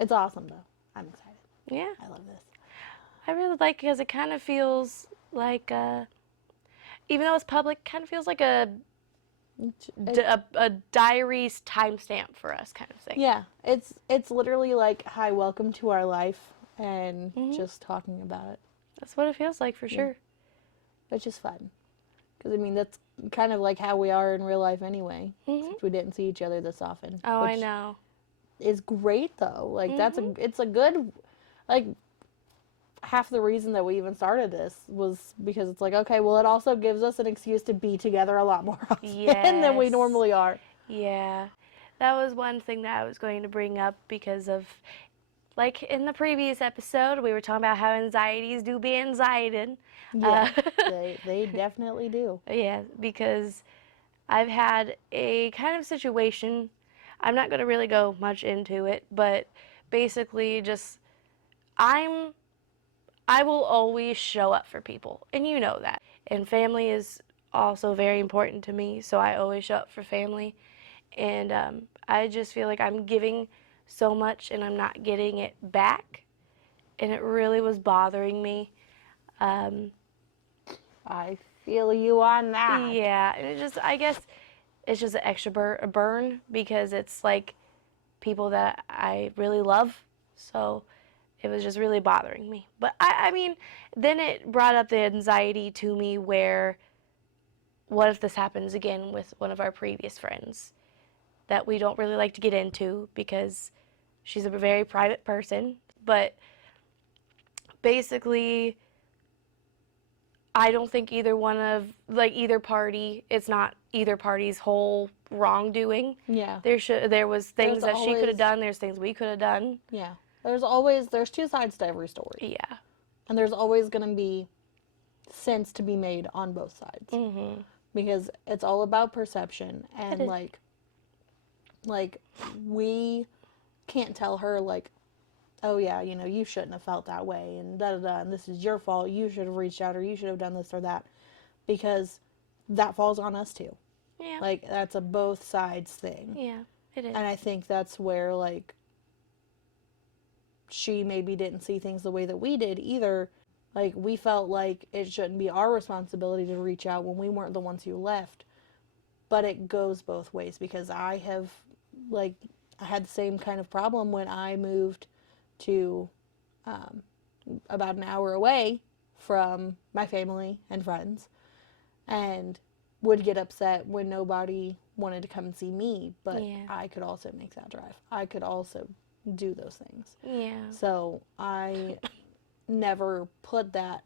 It's awesome, though. I'm excited. Yeah. I love this. I really like it because it kind of feels like, even though it's public, kind of feels like a diary's timestamp for us kind of thing. Yeah, it's literally like, hi, welcome to our life, and Mm-hmm. just talking about it. That's what it feels like for sure. Which is fun. Because, I mean, that's kind of like how we are in real life anyway, since we didn't see each other this often. Oh, which I know. is great, though. Like, it's a good, like, half the reason that we even started this was because it's like, okay, well, it also gives us an excuse to be together a lot more often than we Yes. normally are. Yeah. That was one thing that I was going to bring up because of, like in the previous episode, we were talking about how anxieties do be anxiety. Yeah, they definitely do. Yeah, because I've had a kind of situation. I'm not going to really go much into it, but basically just I'm I will always show up for people, and you know that. And family is also very important to me, so I always show up for family. And I just feel like I'm giving so much and I'm not getting it back, and it really was bothering me. Um, I feel you on that. yeah, and I guess it's just an extra burn because it's like people that I really love, so it was just really bothering me. But I mean, then it brought up the anxiety to me where, what if this happens again with one of our previous friends that we don't really like to get into because she's a very private person. But basically, I don't think either party, it's not either party's whole wrongdoing. Yeah. There was things There's that she could have always- done, there's things we could have done. Yeah. There's two sides to every story. Yeah. And there's always going to be sense to be made on both sides. Mm-hmm. Because it's all about perception. And, like, we can't tell her, like, oh, yeah, you know, you shouldn't have felt that way, and da-da-da, and this is your fault, you should have reached out, or you should have done this or that. Because that falls on us, too. Yeah. Like, that's a both sides thing. Yeah, it is. And I think that's where, like, she maybe didn't see things the way that we did either. Like, we felt like it shouldn't be our responsibility to reach out when we weren't the ones who left. But it goes both ways, because I had the same kind of problem when I moved to about an hour away from my family and friends, and would get upset when nobody wanted to come and see me, but Yeah. I could also make that drive. I could also do those things. Yeah. So I never put that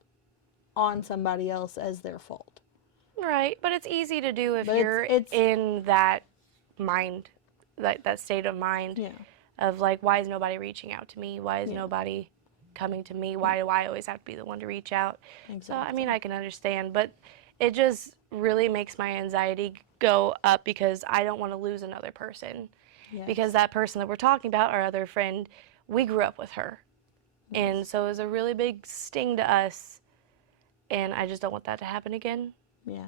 on somebody else as their fault. Right, but it's easy to do if But you're it's in that mind, that state of mind Yeah. of like, why is nobody reaching out to me? Why is Yeah. nobody coming to me? Why do I always have to be the one to reach out? So, I mean, Exactly. I can understand, but it just really makes my anxiety go up because I don't want to lose another person. Yes. Because that person that we're talking about, our other friend, we grew up with her. And so it was a really big sting to us, and I just don't want that to happen again. Yeah.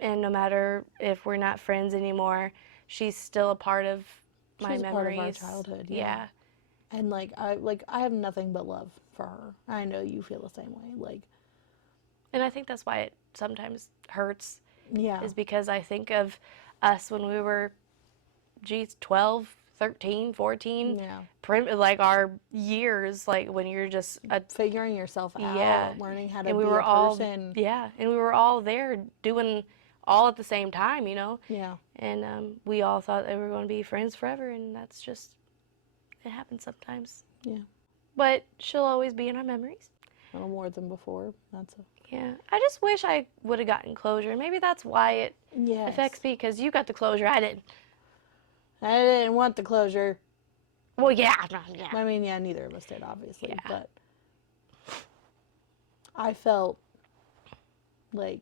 And no matter if we're not friends anymore, she's still a part of my She's a memories. part of our childhood. Yeah. And I have nothing but love for her. I know you feel the same way. Like, And I think that's why it sometimes hurts, yeah. is because I think of us when we were, 12, 13, 14. Yeah. Like our years, like when you're just Figuring yourself out, Yeah. learning how to and be we were a all person. yeah, and we were all there doing all at the same time, you know. Yeah. And we all thought that we were going to be friends forever, and that's just, it happens sometimes. Yeah. But she'll always be in our memories. A little more than before. Yeah, I just wish I would have gotten closure. Maybe that's why it Yes. affects me, because you got the closure, I didn't. I didn't want the closure. Well, yeah. I mean, yeah, neither of us did, obviously. Yeah. But I felt like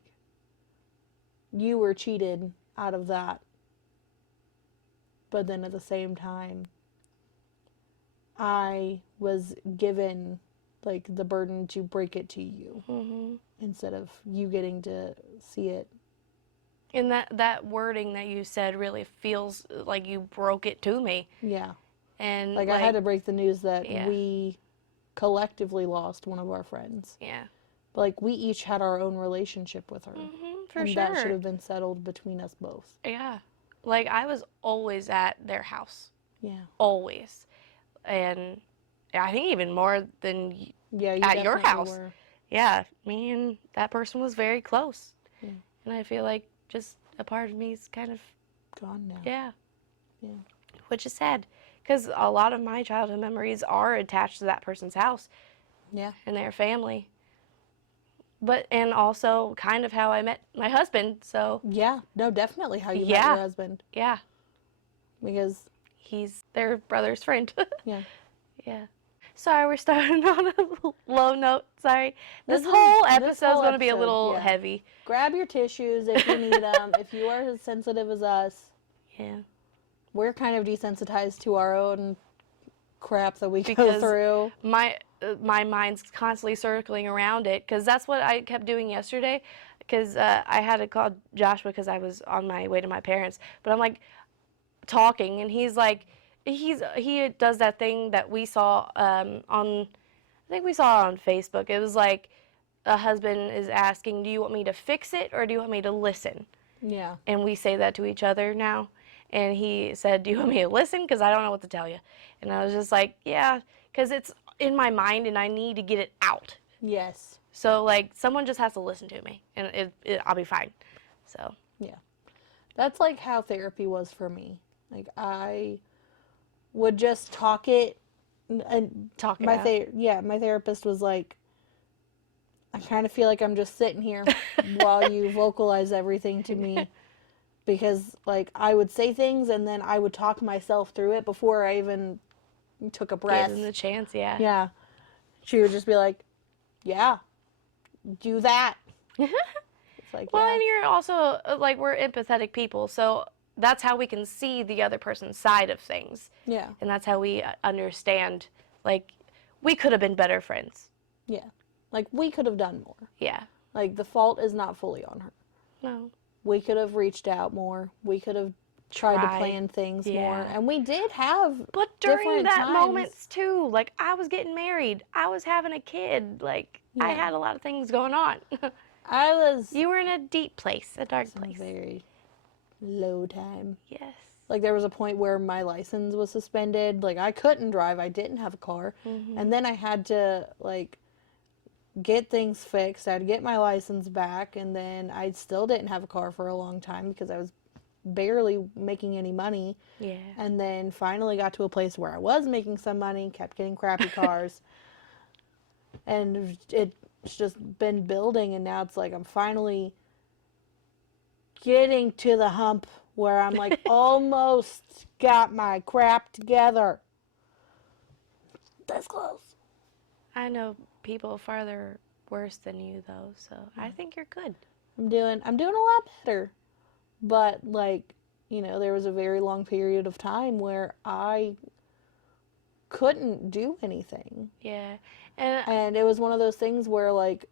you were cheated out of that. But then at the same time, I was given, like, the burden to break it to you. Mm-hmm. Instead of you getting to see it. And that wording that you said really feels like you broke it to me. Yeah. And Like, I had to break the news that yeah. we collectively lost one of our friends. Yeah. Like, we each had our own relationship with her. For and sure. that should have been settled between us both. Yeah. Like, I was always at their house. Yeah. Always. And I think even more than Yeah, you at your definitely house. were. Yeah, me and that person was very close. Yeah. And I feel like just a part of me is kind of Gone now. yeah. Yeah. Which is sad because a lot of my childhood memories are attached to that person's house. Yeah. And their family. But and also kind of how I met my husband. So Yeah. No, definitely how you met Yeah. your husband. yeah, Because he's their brother's friend. yeah. Yeah. Sorry, we're starting on a low note. Sorry. This This whole whole episode's going to be a episode, little yeah. heavy. Grab your tissues if you need them. If you are as sensitive as us, Yeah. we're kind of desensitized to our own crap that we go Because through. my mind's constantly circling around it because that's what I kept doing yesterday. Because I had to call Joshua because I was on my way to my parents. But I'm like talking, and he's like, he does that thing that we saw on, I think we saw it on Facebook. It was like a husband is asking, "Do you want me to fix it or do you want me to listen?" Yeah. And we say that to each other now. And he said, "Do you want me to listen? Because I don't know what to tell you." And I was just like, "Yeah," because it's in my mind and I need to get it out. Yes. So, like, someone just has to listen to me and I'll be fine. So, Yeah. That's like how therapy was for me. Like, I would just talk it and talk it my out. my therapist was like, I kind of feel like I'm just sitting here while you vocalize everything to me, because like I would say things and then I would talk myself through it before I even took a breath. Give them the chance, yeah. Yeah. She would just be like, "Yeah, do that." It's like, Well, yeah. and you're also, like, we're empathetic people, so that's how we can see the other person's side of things. Yeah. And that's how we understand, like, we could have been better friends. Yeah. Like, we could have done more. Yeah. Like, the fault is not fully on her. No. We could have reached out more. We could have tried to plan things more. Yeah. And we did have But during different that times. moments too, like, I was getting married, I was having a kid, like, I Yeah. had a lot of things going on. I was You were in a deep place, a dark in a place. very low time. Yes. Like, there was a point where my license was suspended. Like, I couldn't drive. I didn't have a car. And then I had to, like, get things fixed. I had to get my license back. And then I still didn't have a car for a long time because I was barely making any money. Yeah. And then finally got to a place where I was making some money, kept getting crappy cars. And it's just been building. And now it's like I'm finally getting to the hump where I'm like almost got my crap together. That's close. I know people farther worse than you though, so I think you're good. I'm doing a lot better. But like, you know, there was a very long period of time where I couldn't do anything. Yeah. And it was one of those things where like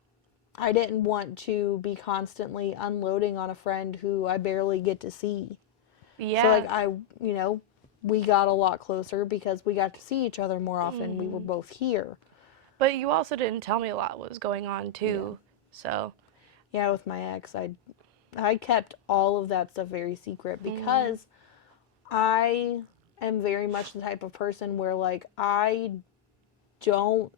I didn't want to be constantly unloading on a friend who I barely get to see. yeah. So like you know, we got a lot closer because we got to see each other more often. We were both here. But you also didn't tell me a lot what was going on too. So, Yeah, with my ex, I kept all of that stuff very secret because I am very much the type of person where like I don't,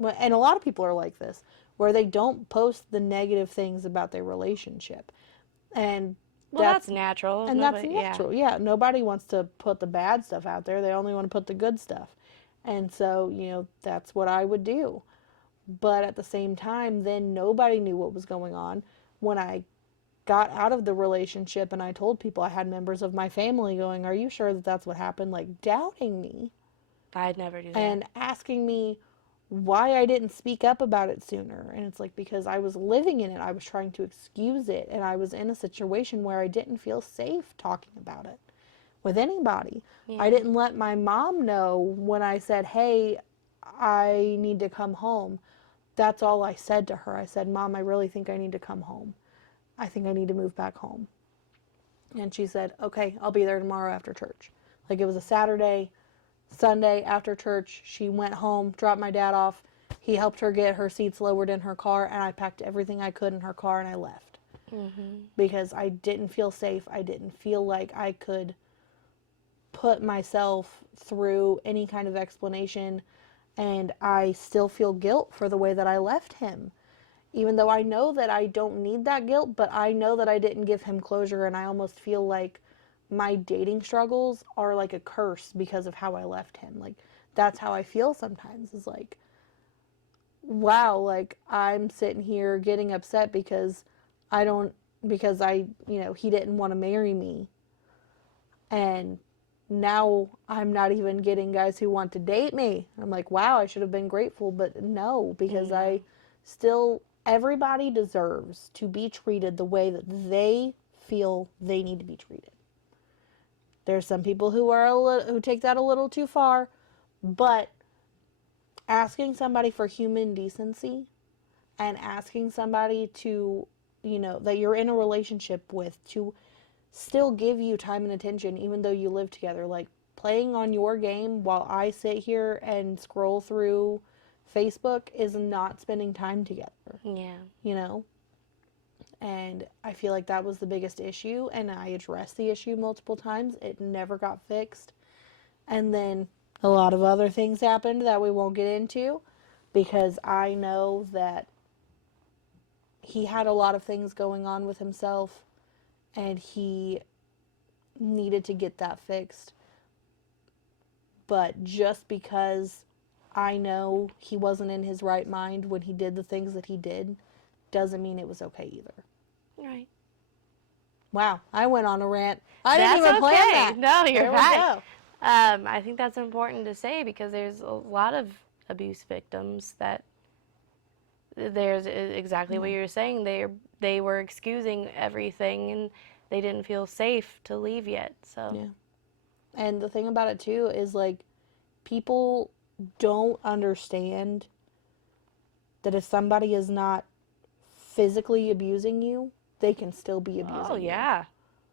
and a lot of people are like this, where they don't post the negative things about their relationship. And well, that's natural. and that's natural. Yeah, nobody wants to put the bad stuff out there. They only want to put the good stuff. And so, you know, that's what I would do. But at the same time, then nobody knew what was going on. When I got out of the relationship and I told people, I had members of my family going, "Are you sure that that's what happened?" Like doubting me I'd never do that. and asking me why I didn't speak up about it sooner. And it's like, because I was living in it. I was trying to excuse it. And I was in a situation where I didn't feel safe talking about it with anybody. Yeah. I didn't let my mom know when I said, "Hey, I need to come home." That's all I said to her. I said, "Mom, I really think I need to come home. I think I need to move back home." And she said, "Okay, I'll be there tomorrow after church." Like, it was a Saturday. Sunday after church, she went home, dropped my dad off. He helped her get her seats lowered in her car, and I packed everything I could in her car and I left. Because I didn't feel safe. I didn't feel like I could put myself through any kind of explanation, and I still feel guilt for the way that I left him. Even though I know that I don't need that guilt, but I know that I didn't give him closure, and I almost feel like my dating struggles are like a curse because of how I left him. Like, that's how I feel sometimes, is like, wow, like, I'm sitting here getting upset because he didn't want to marry me. And now I'm not even getting guys who want to date me. I'm like, wow, I should have been grateful, but no, because everybody deserves to be treated the way that they feel they need to be treated. There's some people who take that a little too far, but asking somebody for human decency and asking somebody to, that you're in a relationship with, to still give you time and attention even though you live together. Like, playing on your game while I sit here and scroll through Facebook is not spending time together. Yeah. And I feel like that was the biggest issue, and I addressed the issue multiple times. It never got fixed. And then a lot of other things happened that we won't get into, because I know that he had a lot of things going on with himself, and he needed to get that fixed. But just because I know he wasn't in his right mind when he did the things that he did, doesn't mean it was okay either. Right. Wow, I went on a rant. That's didn't even plan okay. that. No, you're There we fine. go. I think that's important to say because there's a lot of abuse victims that there's exactly what you were saying. They were excusing everything and they didn't feel safe to leave yet. So Yeah. And the thing about it too is, like, people don't understand that if somebody is not physically abusing you, they can still be abusing you. Oh yeah,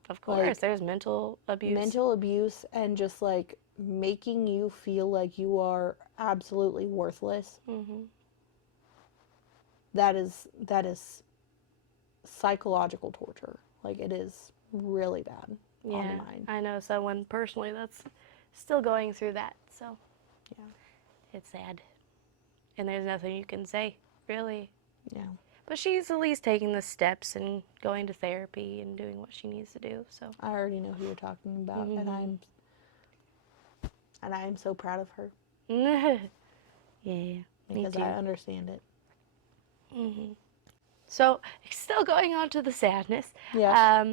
of course. Like, there's mental abuse. Mental abuse and just like making you feel like you are absolutely worthless. That is psychological torture. Like, it is really bad on the mind. I know someone personally that's still going through that. So Yeah. it's sad, and there's nothing you can say really. Yeah. But she's at least taking the steps and going to therapy and doing what she needs to do. So I already know who you're talking about, and I am so proud of her. yeah, Because me too. I understand it. So still going on to the sadness. Yeah.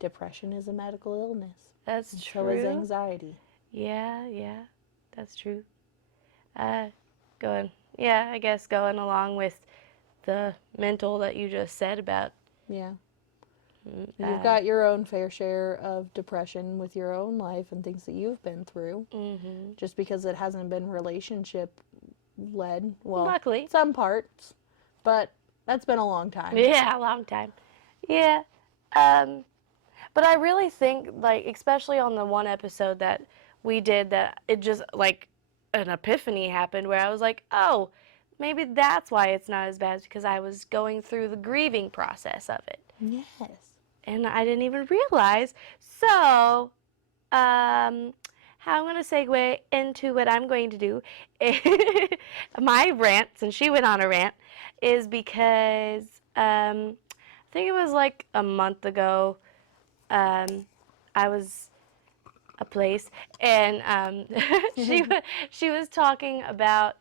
Depression is a medical illness. That's And true. so is anxiety. Yeah, that's true. I guess going along with the mental that you just said about. Yeah. You've got your own fair share of depression with your own life and things that you've been through. Just because it hasn't been relationship led. Well, luckily. Some parts. But that's been a long time. Yeah, a long time. Yeah. But I really think, like, especially on the one episode that we did, that it just, like, an epiphany happened where I was like, oh, maybe that's why it's not as bad, because I was going through the grieving process of it. Yes. And I didn't even realize. So, how I'm going to segue into what I'm going to do, my rant, since she went on a rant, is because I think it was like a month ago, I was a place, and she was talking about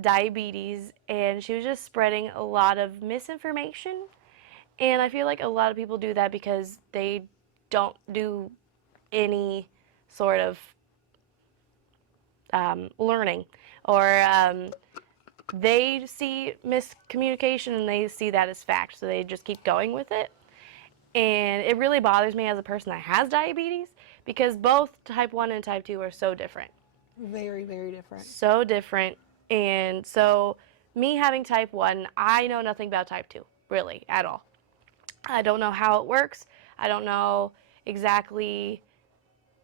diabetes, and she was just spreading a lot of misinformation. And I feel like a lot of people do that because they don't do any sort of learning, or they see miscommunication and they see that as fact, so they just keep going with it. And it really bothers me as a person that has diabetes, because both type 1 and type 2 are so different. Very, very different. So different. And so me having type 1, I know nothing about type 2, really, at all. I don't know how it works. I don't know exactly,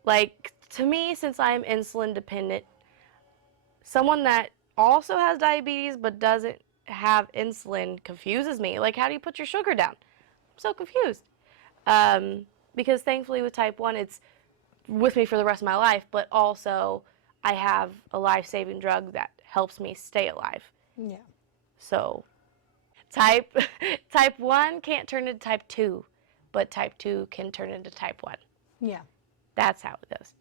like, to me, since I'm insulin dependent, someone that also has diabetes but doesn't have insulin confuses me. Like, how do you put your sugar down? I'm so confused. Because thankfully with type 1, it's with me for the rest of my life, but also I have a life-saving drug that helps me stay alive. Yeah. So type type 1 can't turn into type 2, but type 2 can turn into type 1. Yeah. That's how it goes.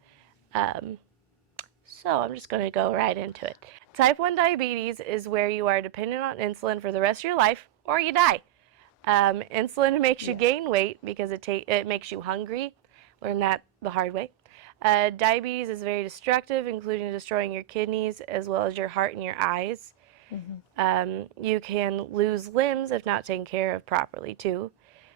So I'm just going to go right into it. Type 1 diabetes is where you are dependent on insulin for the rest of your life or you die. Insulin makes you gain weight because it makes you hungry. Learn that the hard way. Diabetes is very destructive, including destroying your kidneys as well as your heart and your eyes. You can lose limbs if not taken care of properly, too.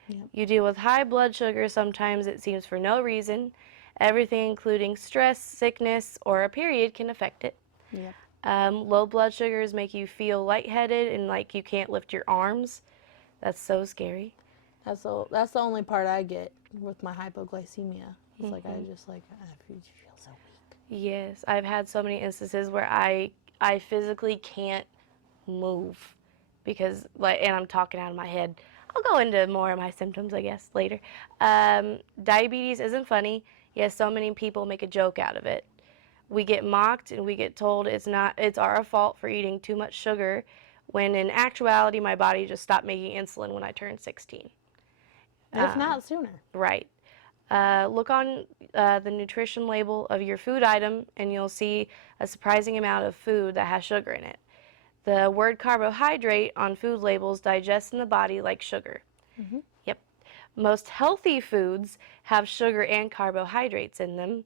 Yep. You deal with high blood sugar, sometimes it seems for no reason. Everything, including stress, sickness, or a period, can affect it. Yep. Low blood sugars make you feel lightheaded and like you can't lift your arms. That's so scary. That's the only part I get with my hypoglycemia. It's like I just like I feel so weak. Yes, I've had so many instances where I physically can't move because and I'm talking out of my head. I'll go into more of my symptoms, I guess, later. Diabetes isn't funny. Yes, so many people make a joke out of it. We get mocked and we get told it's our fault for eating too much sugar, when in actuality my body just stopped making insulin when I turned 16. If not sooner. Right. Look on the nutrition label of your food item and you'll see a surprising amount of food that has sugar in it. The word carbohydrate on food labels digests in the body like sugar. Yep. Most healthy foods have sugar and carbohydrates in them,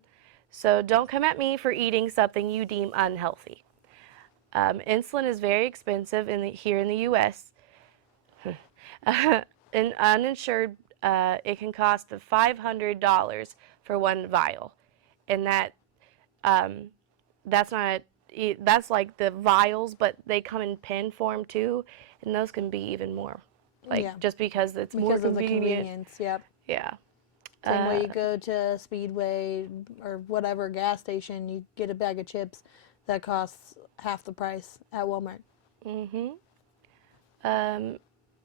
so don't come at me for eating something you deem unhealthy. Insulin is very expensive here in the U.S. In uninsured, it can cost $500 for one vial, and that's like the vials, but they come in pen form too, and those can be even more. Just because it's more Because of the convenient. convenience, yep. Yeah. Same way you go to Speedway or whatever gas station, you get a bag of chips that costs half the price at Walmart.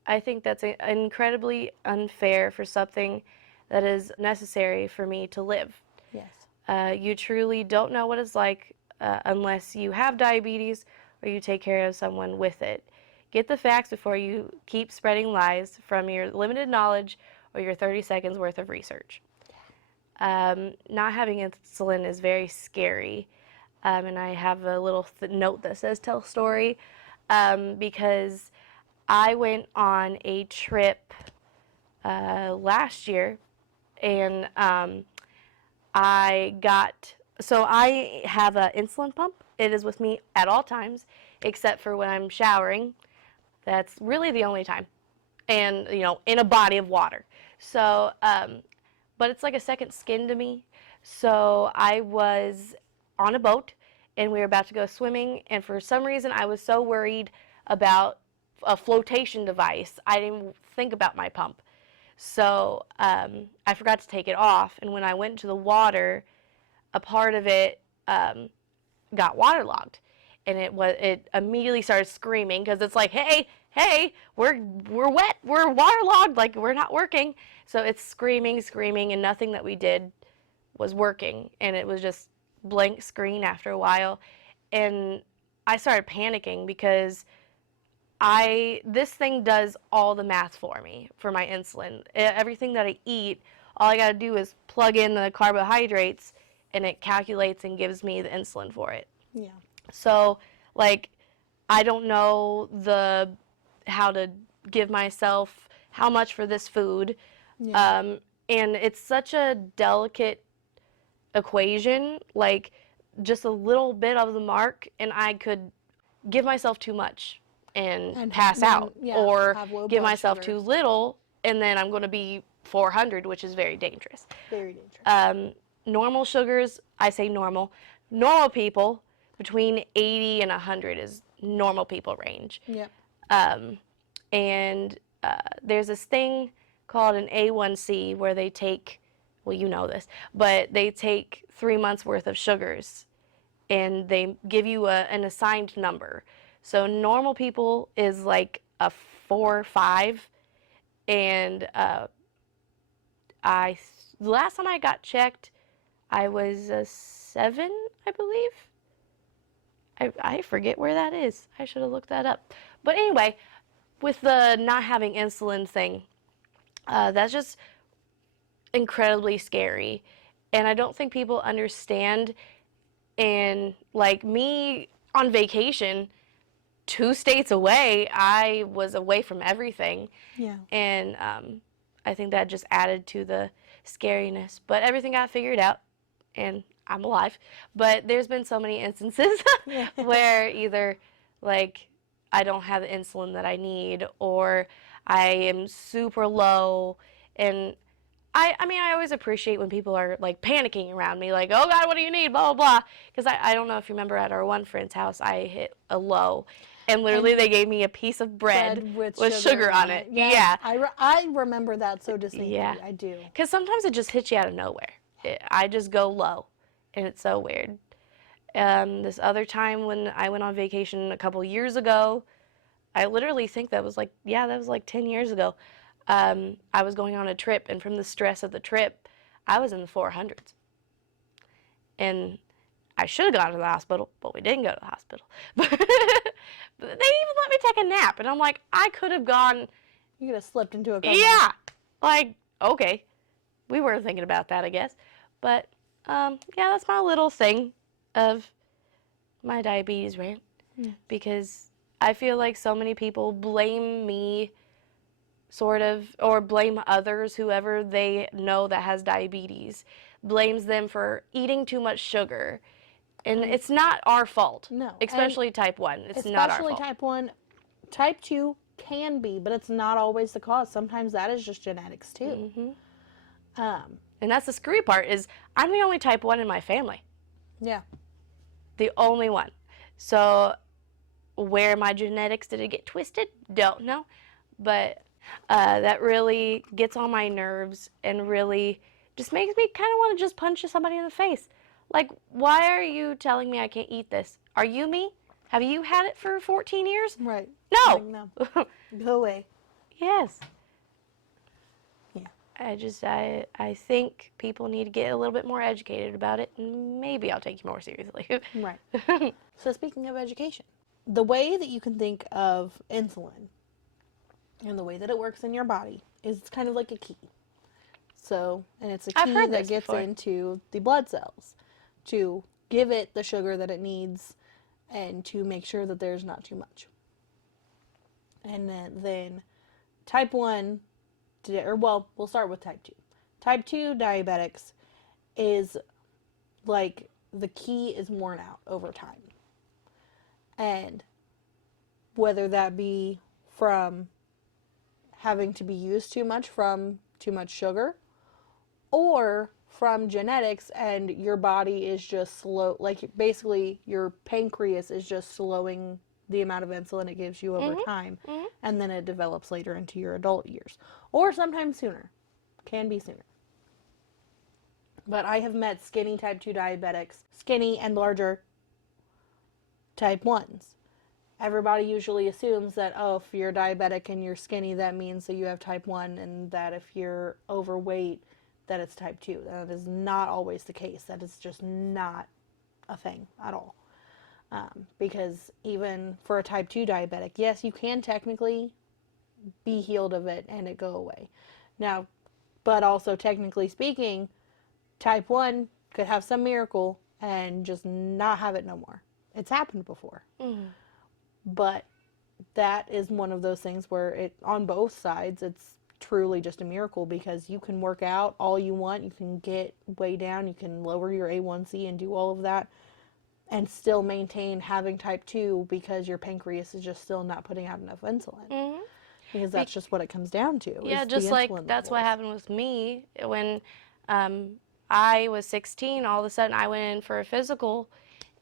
I think that's incredibly unfair for something that is necessary for me to live. Yes. You truly don't know what it's like unless you have diabetes or you take care of someone with it. Get the facts before you keep spreading lies from your limited knowledge or your 30 seconds worth of research. Not having insulin is very scary. And I have a little note that says tell story because I went on a trip last year and I have an insulin pump. It is with me at all times except for when I'm showering. That's really the only time. And, in a body of water. So, but it's like a second skin to me. So I was on a boat and we were about to go swimming. And for some reason, I was so worried about a flotation device, I didn't think about my pump. So I forgot to take it off. And when I went to the water, a part of it got waterlogged. And it immediately started screaming because it's like, hey, we're wet, we're waterlogged, like we're not working. So it's screaming, and nothing that we did was working. And it was just blank screen after a while. And I started panicking because this thing does all the math for me, for my insulin. Everything that I eat, all I gotta do is plug in the carbohydrates and it calculates and gives me the insulin for it. Yeah. So, I don't know how to give myself how much for this food. Yeah. And it's such a delicate equation, just a little bit of the mark, and I could give myself too much and pass out, or give myself too little, and then I'm going to be 400, which is very dangerous. Very dangerous. Normal sugars, I say normal people, between 80 and 100 is normal people range. Yep. And there's this thing called an A1C where they take well, you know this, but they take 3 months worth of sugars and they give you an assigned number. So normal people is like a 4 or 5, and I last time I got checked, I was a 7, I believe. I forget where that is. I should have looked that up. But anyway, with the not having insulin thing, that's just incredibly scary. And I don't think people understand. And like me on vacation, 2 states away, I was away from everything. Yeah. And I think that just added to the scariness. But everything got figured out, and I'm alive. But there's been so many instances where either like I don't have the insulin that I need, or I am super low. And I mean, I always appreciate when people are like panicking around me, like, oh God, what do you need, blah, blah, blah. Because I don't know if you remember at our one friend's house, I hit a low. And literally they gave me a piece of bread with sugar on it. Yeah. I remember that so distinctly. Yeah. I do. Because sometimes it just hits you out of nowhere. I just go low, and it's so weird. This other time when I went on vacation a couple years ago, I literally think that was like 10 years ago. I was going on a trip, and from the stress of the trip, I was in the 400s. And I should have gone to the hospital, but we didn't go to the hospital. But they even let me take a nap, and I'm like, I could have gone. You could have slipped into a coma. Yeah, like, okay. We weren't thinking about that, I guess. But, yeah, that's my little thing of my diabetes rant. Yeah. Because I feel like so many people blame me, sort of, or blame others, whoever they know that has diabetes, blames them for eating too much sugar. And it's not our fault. No. Especially type 1. It's not our fault. Especially type 1. Type 2 can be, but it's not always the cause. Sometimes that is just genetics, too. Mm-hmm. And that's the screwy part, is I'm the only type 1 in my family. Yeah. The only one. So where my genetics did it get twisted? Don't know. But that really gets on my nerves and really just makes me kind of want to just punch somebody in the face. Like, why are you telling me I can't eat this? Are you me? Have you had it for 14 years? Right. No. Like, no. Go away. Yes. Yeah. I think people need to get a little bit more educated about it, and maybe I'll take you more seriously. Right. So speaking of education, the way that you can think of insulin and the way that it works in your body is it's kind of like a key. So, and it's a key that gets into the blood cells to give it the sugar that it needs and to make sure that there's not too much. And then type 1, we'll start with type 2. Type 2 diabetics is like the key is worn out over time. And whether that be from having to be used too much from too much sugar, or from genetics and your body is just slow, like basically your pancreas is just slowing the amount of insulin it gives you over time, and then it develops later into your adult years. Or sometimes sooner. Can be sooner. But I have met skinny type 2 diabetics, skinny and larger type 1s. Everybody usually assumes that, oh, if you're diabetic and you're skinny, that means that you have type 1, and that if you're overweight, that it's type 2. That is not always the case. That is just not a thing at all. Because even for a type 2 diabetic, yes, you can technically be healed of it and it go away. Now, but also technically speaking, type 1 could have some miracle and just not have it no more. It's happened before. But that is one of those things where it, on both sides, it's truly just a miracle, because you can work out all you want, you can get way down, you can lower your A1C and do all of that and still maintain having type 2 because your pancreas is just still not putting out enough insulin. Because that's just what it comes down to. Yeah, just like that's what happened with me when I was 16. All of a sudden I went in for a physical,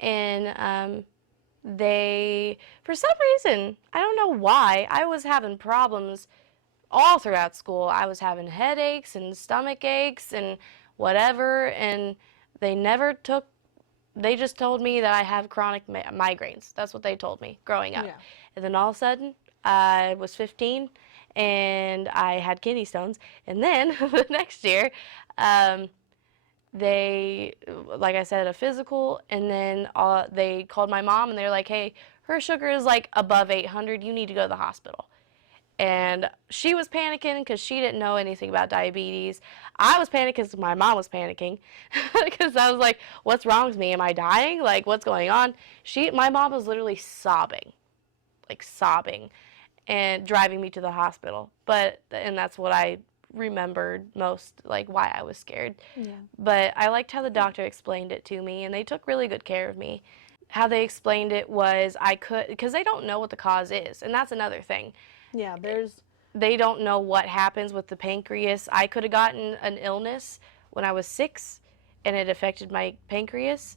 and they, for some reason, I don't know why, I was having problems all throughout school. I was having headaches and stomach aches and whatever, and they never took, they just told me that I have chronic migraines. That's what they told me growing up. Yeah. And then all of a sudden, I was 15 and I had kidney stones. And then the next year, they, like I said, a physical, and then they called my mom and they're like, hey, her sugar is like above 800. You need to go to the hospital. And she was panicking because she didn't know anything about diabetes. I was panicking because my mom was panicking because I was like, what's wrong with me? Am I dying? Like, what's going on? My mom was literally sobbing, like sobbing, and driving me to the hospital. And that's what I remembered most, like why I was scared. Yeah. But I liked how the doctor explained it to me, and they took really good care of me. How they explained it was because they don't know what the cause is, and that's another thing. Yeah, They don't know what happens with the pancreas. I could have gotten an illness when I was 6, and it affected my pancreas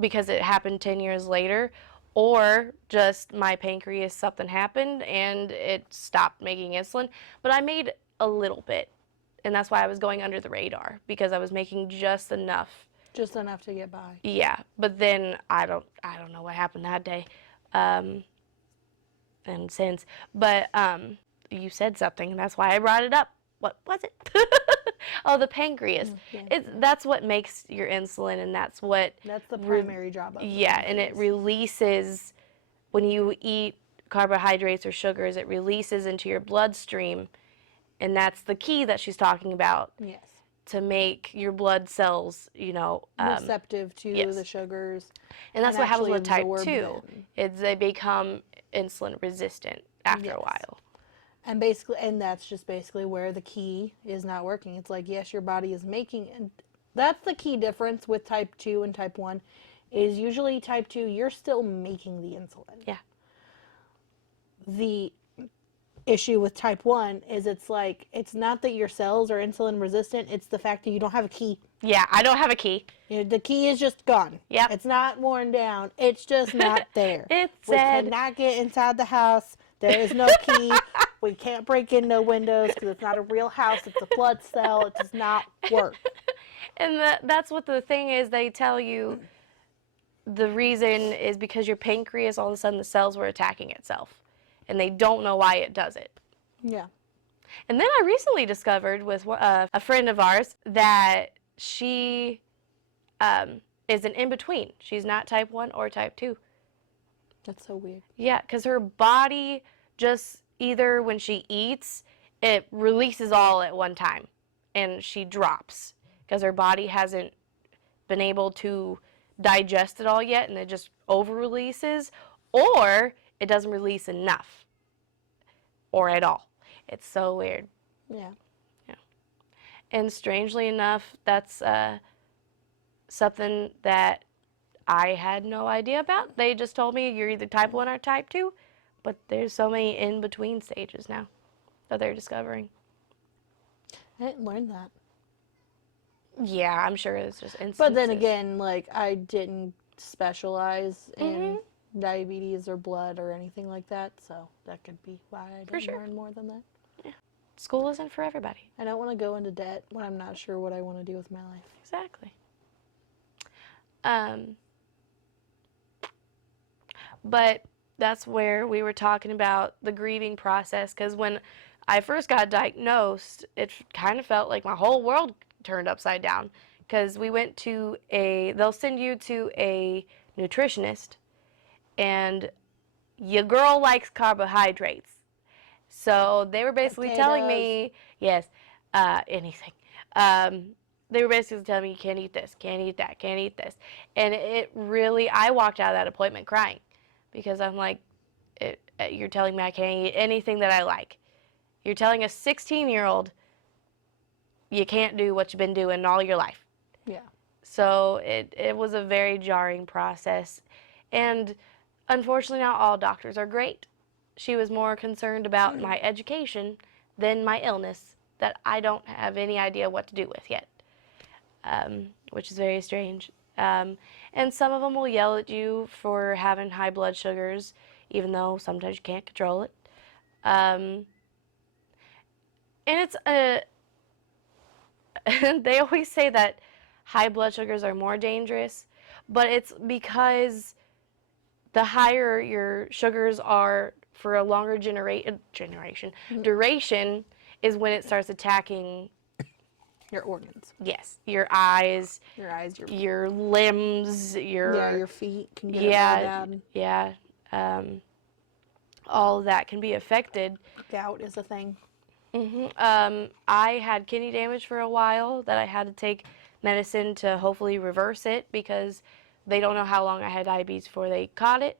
because it happened 10 years later, or just my pancreas, something happened and it stopped making insulin. But I made a little bit, and that's why I was going under the radar, because I was making just enough. just enough to get by. Yeah, but then I don't know what happened that day. And since, but you said something, and that's why I brought it up. What was it? Oh, the pancreas. Yeah. That's what makes your insulin, and that's what. That's the primary job of it. Yeah, and it releases when you eat carbohydrates or sugars. It releases into your bloodstream, and that's the key that she's talking about. Yes. To make your blood cells, receptive to yes. the sugars. And that's what happens with type 2. Them. Is they become insulin resistant after a while. And that's just basically where the key is not working. It's like, yes, your body is making, and that's the key difference with type 2 and type 1, is usually type 2, you're still making the insulin. Yeah. The issue with type 1 is it's not that your cells are insulin resistant, it's the fact that you don't have a key. Yeah, I don't have a key. The key is just gone. Yep. It's not worn down. It's just not there. We cannot get inside the house. There is no key. We can't break in no windows because it's not a real house. It's a blood cell. It does not work. And that's what the thing is. They tell you the reason is because your pancreas, all of a sudden, the cells were attacking itself. And they don't know why it does it. Yeah. And then I recently discovered with a friend of ours that she is an in-between. She's not type 1 or type 2. That's so weird. Yeah, because her body just either when she eats, it releases all at one time and she drops because her body hasn't been able to digest it all yet, and it just over-releases, or it doesn't release enough or at all. It's so weird. Yeah. Yeah. And strangely enough, that's something that I had no idea about. They just told me you're either type 1 or type 2, but there's so many in-between stages now that they're discovering. I didn't learn that. Yeah, I'm sure it's just instances. But then again, I didn't specialize in diabetes or blood or anything like that, so that could be why I didn't learn more than that. Yeah. School isn't for everybody. I don't want to go into debt when I'm not sure what I want to do with my life. Exactly. But that's where we were talking about the grieving process, because when I first got diagnosed, it kind of felt like my whole world turned upside down, because we went to they'll send you to a nutritionist, and your girl likes carbohydrates. So they were basically telling me, yes, anything. They were basically telling me, you can't eat this, can't eat that, can't eat this. And it really, I walked out of that appointment crying, because I'm like, you're telling me I can't eat anything that I like. You're telling a 16-year-old you can't do what you've been doing all your life. Yeah. So it was a very jarring process. And unfortunately, not all doctors are great. She was more concerned about my education than my illness that I don't have any idea what to do with yet, which is very strange. And some of them will yell at you for having high blood sugars, even though sometimes you can't control it. And it's they always say that high blood sugars are more dangerous, but it's because the higher your sugars are for a longer duration is when it starts attacking Your organs. yes, your eyes, Your your limbs, your feet can get it really bad. yeah, all of that can be affected. Gout is a thing. I had kidney damage for a while that I had to take medicine to hopefully reverse it because they don't know how long I had diabetes before they caught it.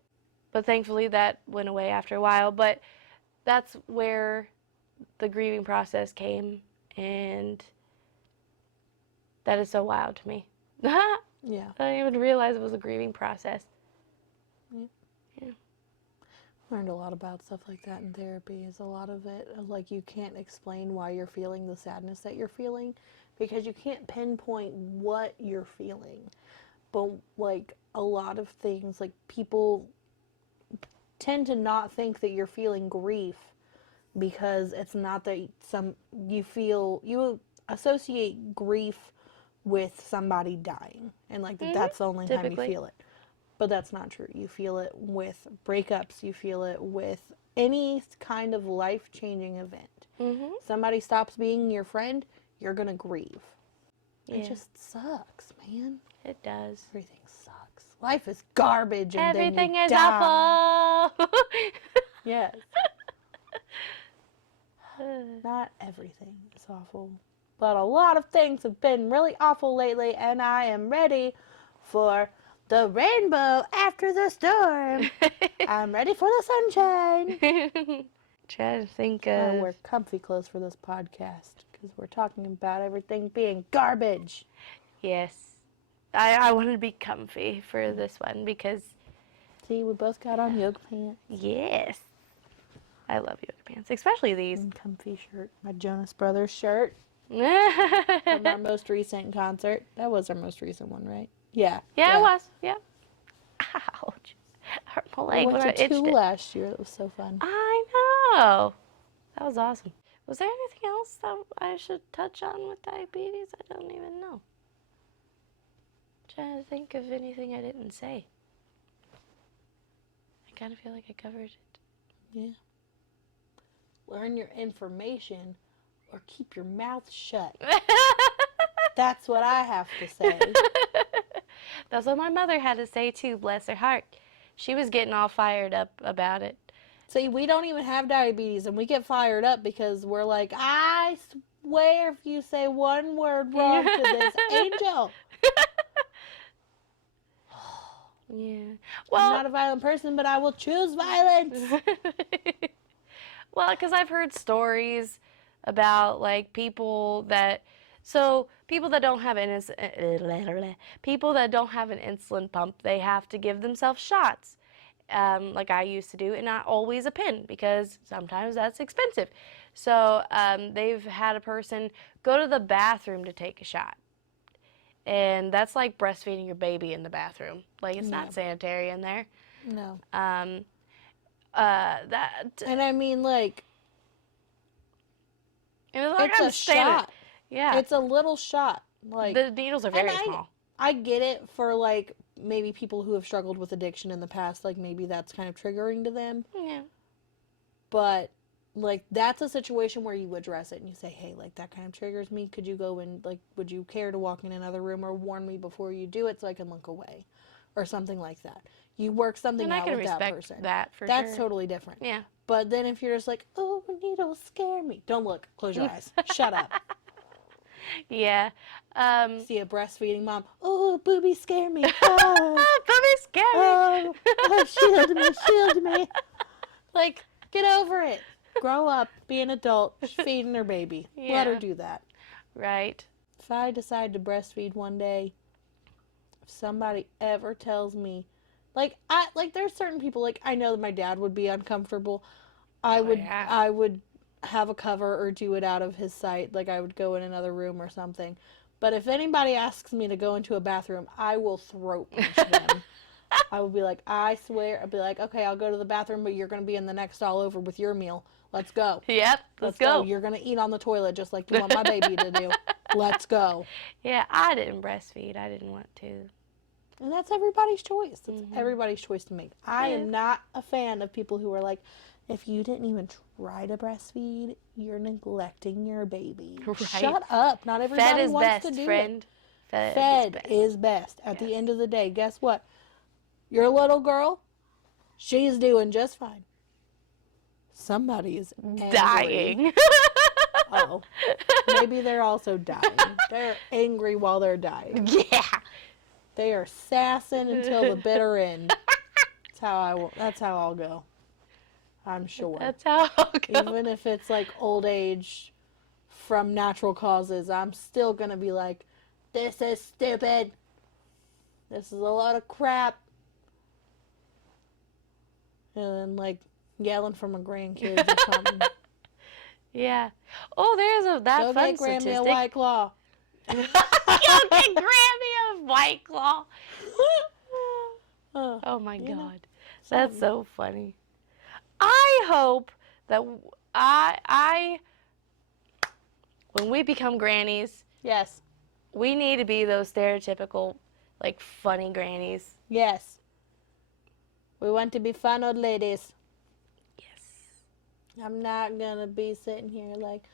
But thankfully that went away after a while. But that's where the grieving process came, and that is so wild to me. Yeah. I didn't even realize it was a grieving process. Yeah. Learned a lot about stuff like that in therapy. Is a lot of it like you can't explain why you're feeling the sadness that you're feeling because you can't pinpoint what you're feeling. But like a lot of things, like people tend to not think that you're feeling grief because it's not that you associate grief with somebody dying and like that's the only time you feel it. But that's not true. You feel it with breakups. You feel it with any kind of life-changing event. Somebody stops being your friend, you're going to grieve. Yeah. It just sucks, man. It does. Everything sucks. Life is garbage and everything then you is die. awful. Yes. Not everything is awful. But a lot of things have been really awful lately, and I am ready for the rainbow after the storm. I'm ready for the sunshine. Try to think of... I wear comfy clothes for this podcast because we're talking about everything being garbage. Yes. I wanted to be comfy for this one because... See, we both got on yoga pants. Yes. I love yoga pants, especially these. And comfy shirt. My Jonas Brothers shirt. From our most recent concert. That was our most recent one, right? Yeah. Yeah, it was. Yeah. Ouch. Hurt my leg. I went to 2 last year. That was so fun. I know. That was awesome. Was there anything else that I should touch on with diabetes? I don't even know. I'm trying to think of anything I didn't say. I kind of feel like I covered it. Yeah. Learn your information or keep your mouth shut. That's what I have to say. That's what my mother had to say too, bless her heart. She was getting all fired up about it. See, we don't even have diabetes, and we get fired up because we're like, I swear if you say one word wrong to this angel. Yeah. Well, I'm not a violent person, but I will choose violence. Well, because I've heard stories about like people that don't have an insulin pump, they have to give themselves shots, like I used to do, and not always a pin because sometimes that's expensive. So they've had a person go to the bathroom to take a shot, and that's like breastfeeding your baby in the bathroom. Like it's not sanitary in there. No. And I mean, like, it's a shot. Yeah. It's a little shot. Like the needles are very small. I get it for, like, maybe people who have struggled with addiction in the past. Like, maybe that's kind of triggering to them. Yeah. But, like, that's a situation where you address it and you say, hey, like, that kind of triggers me. Could you go and, like, would you care to walk in another room or warn me before you do it so I can look away? Or something like that. You work something out with that person. And I can respect that for sure. That's totally different. Yeah. But then if you're just like, oh, needles scare me. Don't look. Close your eyes. Shut up. Yeah. See a breastfeeding mom. Oh, boobies scare me. Oh, boobies scare me. Oh, shield me, shield me. Like, get over it. Grow up. Be an adult. Feeding her baby. Yeah. Let her do that. Right. If I decide to breastfeed one day, if somebody ever tells me, like there's certain people, like I know that my dad would be uncomfortable. I would have a cover or do it out of his sight. Like I would go in another room or something. But if anybody asks me to go into a bathroom, I will throat punch them. I would be like, I swear. I'd be like, okay, I'll go to the bathroom, but you're going to be in the next stall over with your meal. Let's go. Yep, let's go. You're going to eat on the toilet just like you want my baby to do. Let's go. Yeah, I didn't breastfeed. I didn't want to. And that's everybody's choice. That's Mhm. everybody's choice to make. I Yeah. am not a fan of people who are like, if you didn't even try to breastfeed, you're neglecting your baby. Right. Shut up. Not everybody Fed is wants best, to do friend. it. Fed, Fed is is best. At the Yes. end of the day, guess what? Your little girl, she's doing just fine. Somebody is angry. Dying. Oh, maybe they're also dying. They're angry while they're dying. Yeah. They are sassing until the bitter end. That's how I'll go. I'm sure. That's how I'll go. Even if it's like old age from natural causes, I'm still gonna be like, this is stupid. This is a lot of crap. And then like yelling from my grandkids or something. Yeah. Oh, there's that Go fun get Grammy a statistic. White Claw. Go get Grammy a White Claw. Oh my God. That's so funny. I hope that when we become grannies, Yes. we need to be those stereotypical, like, funny grannies. Yes. We want to be fun old ladies. Yes. I'm not gonna be sitting here like,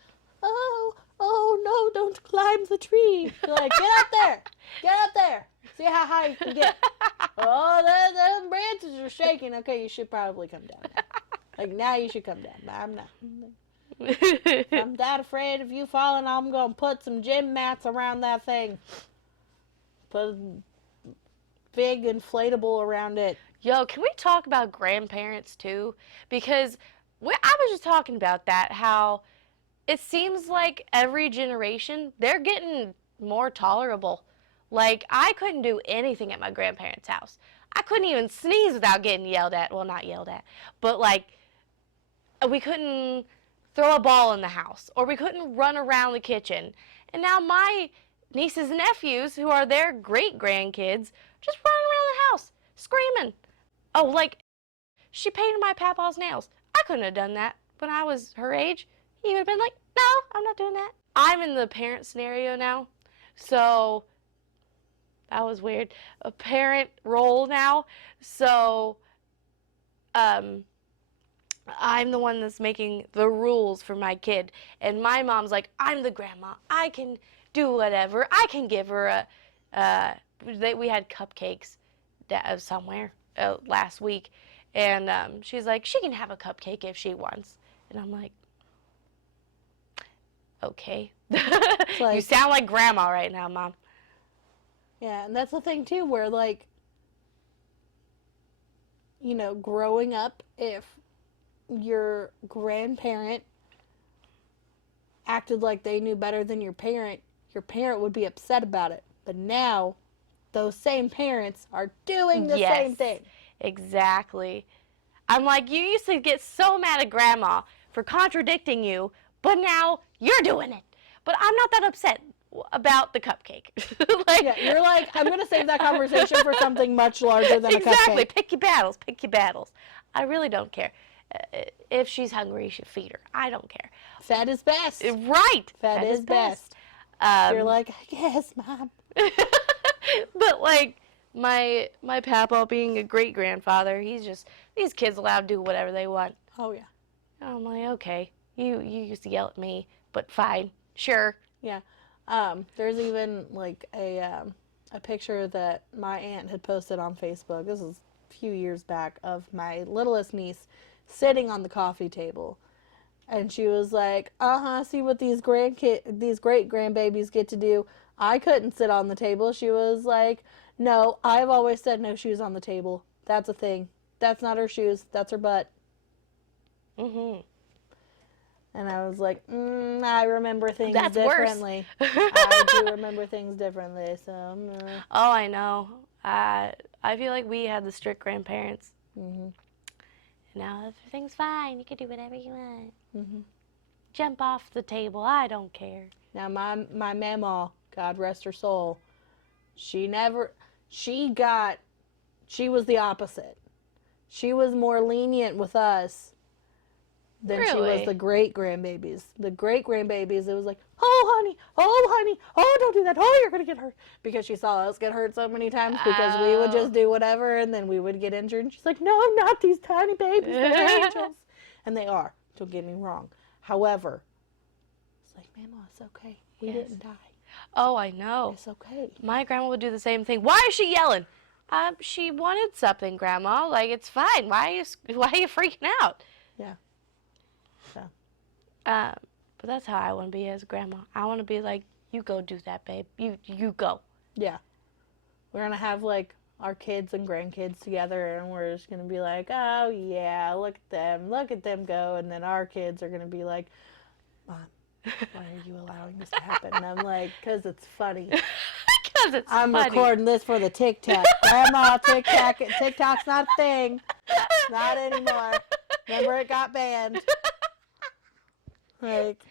oh no, don't climb the tree. You're like, get up there, see how high you can get. Oh, the branches are shaking. Okay, you should probably come down. Like now you should come down, but I'm not. If I'm that afraid of you falling, I'm gonna put some gym mats around that thing. Put a big inflatable around it. Yo, can we talk about grandparents too? Because I was just talking about that, how it seems like every generation, they're getting more tolerable. Like, I couldn't do anything at my grandparents' house. I couldn't even sneeze without getting yelled at. Well, not yelled at, but like, we couldn't throw a ball in the house, or we couldn't run around the kitchen. And now my nieces and nephews, who are their great grandkids, just running around the house, screaming. Oh, like, she painted my papa's nails. I couldn't have done that when I was her age. He would have been like, no, I'm not doing that. I'm in the parent scenario now, so that was weird. A parent role now, so I'm the one that's making the rules for my kid. And my mom's like, I'm the grandma. I can do whatever. I can give her we had cupcakes somewhere last week. And she's like, she can have a cupcake if she wants. And I'm like, okay. Like, you sound like grandma right now, Mom. Yeah, and that's the thing too, where like, you know, growing up, if your grandparent acted like they knew better than your parent would be upset about it. But now, those same parents are doing the same thing. Exactly. I'm like, you used to get so mad at grandma for contradicting you, but now you're doing it. But I'm not that upset about the cupcake. Like, yeah, you're like, I'm going to save that conversation for something much larger than a cupcake. Exactly. Pick your battles. Pick your battles. I really don't care. If she's hungry, you should feed her. I don't care. Fed is best. Right. Fed is best. You're like, I guess, Mom. But like my papa being a great grandfather, he's just, these kids allowed to do whatever they want. Oh yeah. And I'm like, okay, you used to yell at me, but fine, sure. Yeah. There's even like a picture that my aunt had posted on Facebook. This is a few years back, of my littlest niece sitting on the coffee table. And she was like, see what these great grandbabies get to do. I couldn't sit on the table. She was like, no, I've always said no shoes on the table. That's a thing. That's not her shoes. That's her butt. Mm-hmm. And I was like, I remember things That's differently. I do remember things differently. So. Oh, I know. I feel like we had the strict grandparents. Mm-hmm. Now everything's fine. You can do whatever you want. Mm-hmm. Jump off the table. I don't care. Now my mama, God rest her soul, she was the opposite. She was more lenient with us Then she was Really? the great-grandbabies. The great-grandbabies, it was like, oh, honey, oh, don't do that. Oh, you're going to get hurt. Because she saw us get hurt so many times because we would just do whatever and then we would get injured. And she's like, no, not these tiny babies. They're angels. And they are. Don't get me wrong. However, it's like, Mama, it's okay. We didn't die. Oh, I know. It's okay. My grandma would do the same thing. Why is she yelling? She wanted something, Grandma. Like, it's fine. Why are you freaking out? Yeah. So. But that's how I want to be as a grandma. I want to be like, you go do that, babe. You go. Yeah. We're going to have, like, our kids and grandkids together, and we're just going to be like, oh, yeah, look at them go. And then our kids are going to be like, Mom, why are you allowing this to happen? And I'm like, because it's funny. Because it's I'm funny. recording this for the TikTok. Grandma, TikTok's not a thing. Not anymore. Remember, it got banned. Like,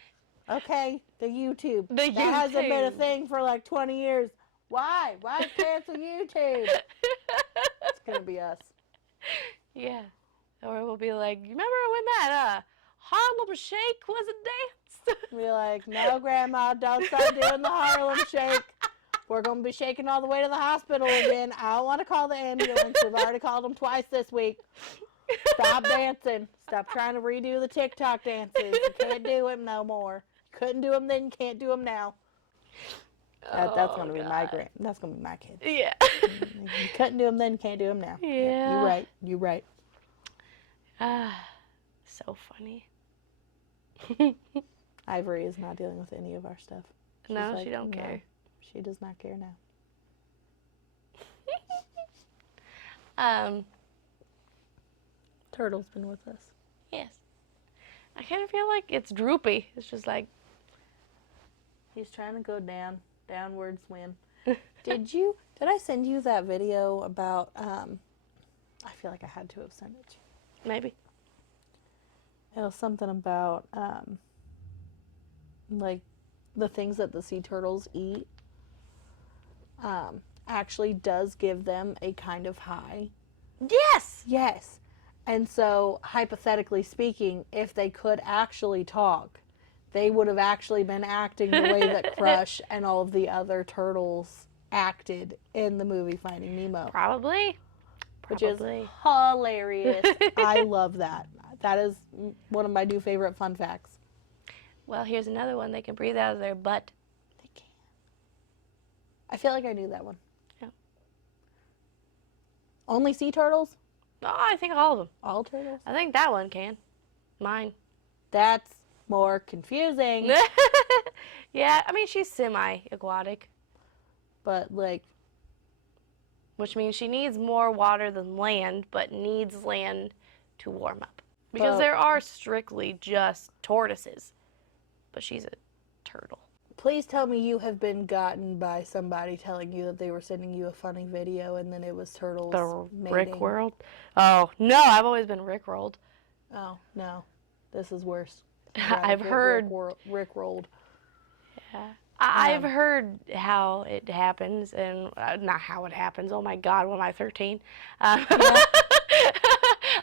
okay, the YouTube. That hasn't been a thing for like 20 years. Why? Why cancel YouTube? It's going to be us. Yeah. Or we'll be like, you remember when that Harlem Shake was a dance? Be like, no, Grandma, don't start doing the Harlem Shake. We're going to be shaking all the way to the hospital again. I don't want to call the ambulance. We've already called them twice this week. Stop dancing. Stop trying to redo the TikTok dances. You can't do them no more. Couldn't do them then, can't do them now. That's going to be that's going to be my kid. Yeah. You couldn't do them then, can't do them now. Yeah. You're right. So funny. Ivory is not dealing with any of our stuff. She's No, like, she don't care. She does not care now. Turtle's been with us. Yes. I kind of feel like it's droopy. It's just like... He's trying to go downward swim. Did I send you that video about, I feel like I had to have sent it to you. Maybe. It was something about, like, the things that the sea turtles eat, actually does give them a kind of high. Yes! Yes. And so, hypothetically speaking, if they could actually talk, they would have actually been acting the way that Crush and all of the other turtles acted in the movie Finding Nemo. Probably. Which is hilarious. I love that. That is one of my new favorite fun facts. Well, here's another one. They can breathe out of their butt. They can. I feel like I knew that one. Yeah. Only sea turtles? Oh, I think all of them. All turtles? I think that one can. Mine. That's more confusing. Yeah, I mean, she's semi-aquatic. But, like... Which means she needs more water than land, but needs land to warm up. Because there are strictly just tortoises. But she's a turtle. Please tell me you have been gotten by somebody telling you that they were sending you a funny video and then it was turtles mating. Rick World? Oh, no, I've always been Rickrolled. Oh, no. This is worse. I've heard... Rickrolled. Yeah. I've heard how it happens, and not how it happens. Oh, my God, what am I, 13? Yeah.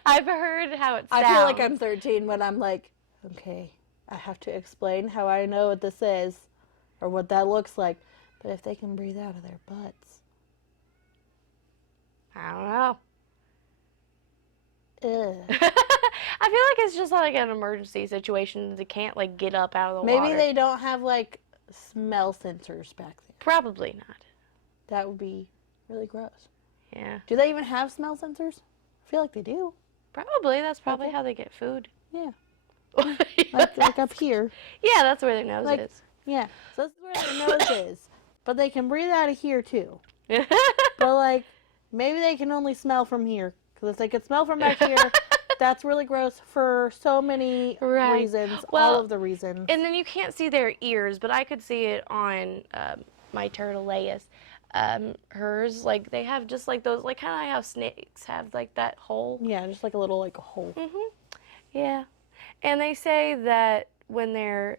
I've heard how it sounds. I feel like I'm 13 when I'm like, okay, I have to explain how I know what this is or what that looks like. But if they can breathe out of their butts. I don't know. Ugh. I feel like it's just like an emergency situation. They can't, like, get up out of the water. Maybe they don't have, like, smell sensors back there. Probably not. That would be really gross. Yeah. Do they even have smell sensors? I feel like they do. Probably. That's probably how they get food. Yeah. like up here. Yeah, that's where their nose is. Yeah. So that's where their nose is. But they can breathe out of here, too. But, like, maybe they can only smell from here. Because if they could smell from back here, that's really gross for so many reasons. Well, all of the reasons. And then you can't see their ears, but I could see it on my turtle Leia's. Hers, like, they have just like those, like kind of how snakes have like that hole. Yeah, just like a little like a hole. Yeah. And they say that when they're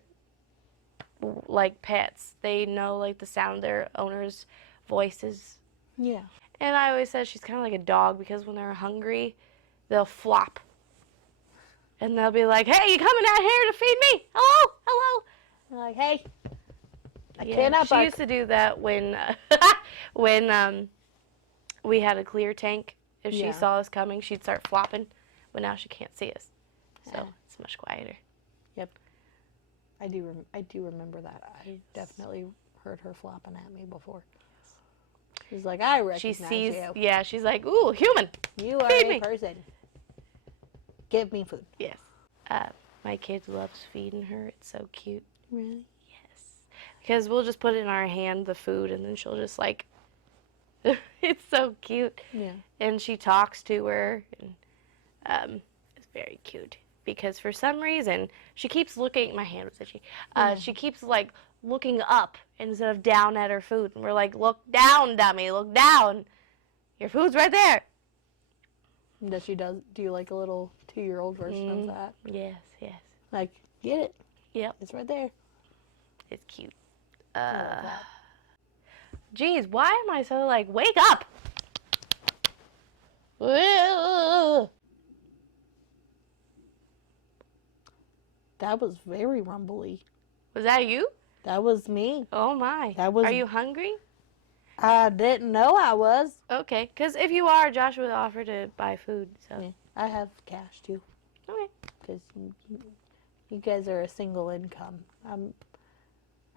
like pets, they know like the sound of their owner's voices. Yeah. And I always said she's kind of like a dog because when they're hungry, they'll flop. And they'll be like, hey, you coming out here to feed me? Hello? Hello? I'm like, hey, I Yeah, cannot she bark. used to do that when when we had a clear tank. If she Yeah. saw us coming, she'd start flopping. But now she can't see us, so Yeah. it's much quieter. Yep. I do remember that. I definitely heard her flopping at me before. She's like, I She recognize sees, you. yeah, she's like, ooh, human. You are Feed a me. person. Give me food. Yes. My kid loves feeding her. It's so cute. Really? Yes. Because we'll just put it in our hand, the food, and then she'll just like, it's so cute. Yeah. And she talks to her, and it's very cute. Because for some reason, she keeps looking, my hand was itchy, she keeps like looking up instead of down at her food. And we're like, look down, dummy, look down. Your food's right there. Do you like a little 2-year-old version of that? Yes, yes. Like, get it. Yep. It's right there. It's cute. I love that. Geez, why am I so like, wake up? That was very rumbly. Was that you? That was me. Oh my. That was- Are you hungry? I didn't know I was. Okay, because if you are, Josh would offer to buy food, so. Yeah, I have cash too. Okay. Because you guys are a single income.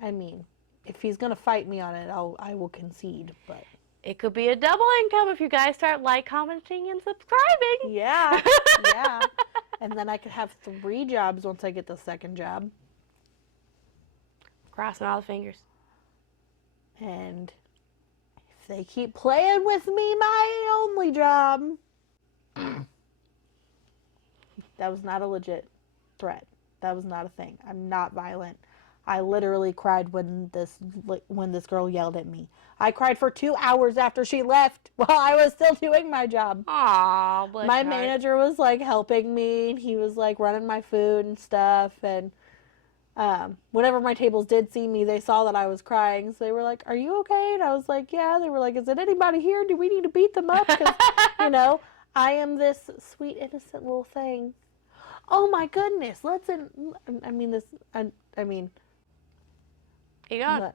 I mean, if he's gonna fight me on it, I will concede. But It could be a double income if you guys start like, commenting, and subscribing. yeah, yeah. And then I could have 3 jobs once I get the second job. Crossing all the fingers. And if they keep playing with me, my only job. That was not a legit threat. That was not a thing. I'm not violent. I literally cried when this girl yelled at me. I cried for 2 hours after she left while I was still doing my job. Aw, bless My your heart. manager was like helping me, and he was like running my food and stuff. And whenever my tables did see me, they saw that I was crying. So they were like, "Are you okay?" And I was like, "Yeah." They were like, "Is it anybody here? Do we need to beat them up?" Because I am this sweet, innocent little thing. Oh my goodness! You gone?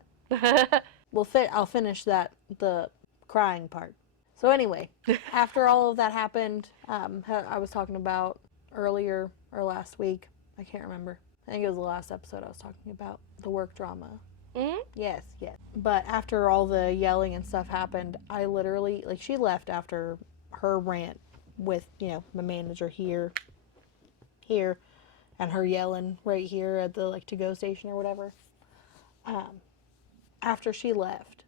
I'll finish the crying part. So anyway, after all of that happened, I was talking about earlier or last week. I can't remember. I think it was the last episode I was talking about the work drama. Mm-hmm. Yes. But after all the yelling and stuff happened, I literally, she left after her rant with, my manager here, and her yelling right here at the, to-go station or whatever. After she left,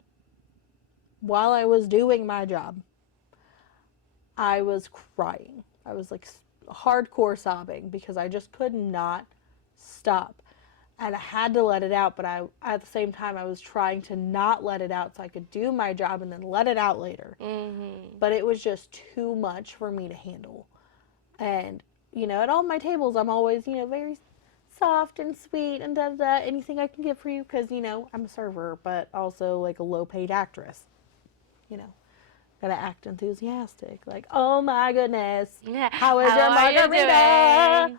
while I was doing my job, I was crying. I was, hardcore sobbing because I just could not stop. And I had to let it out, but at the same time, I was trying to not let it out so I could do my job and then let it out later. Mm-hmm. But it was just too much for me to handle. And, at all my tables, I'm always, very soft and sweet and da-da-da, anything I can get for you, because, I'm a server, but also, a low-paid actress. Gotta act enthusiastic. Like, oh my goodness, how is your margarita?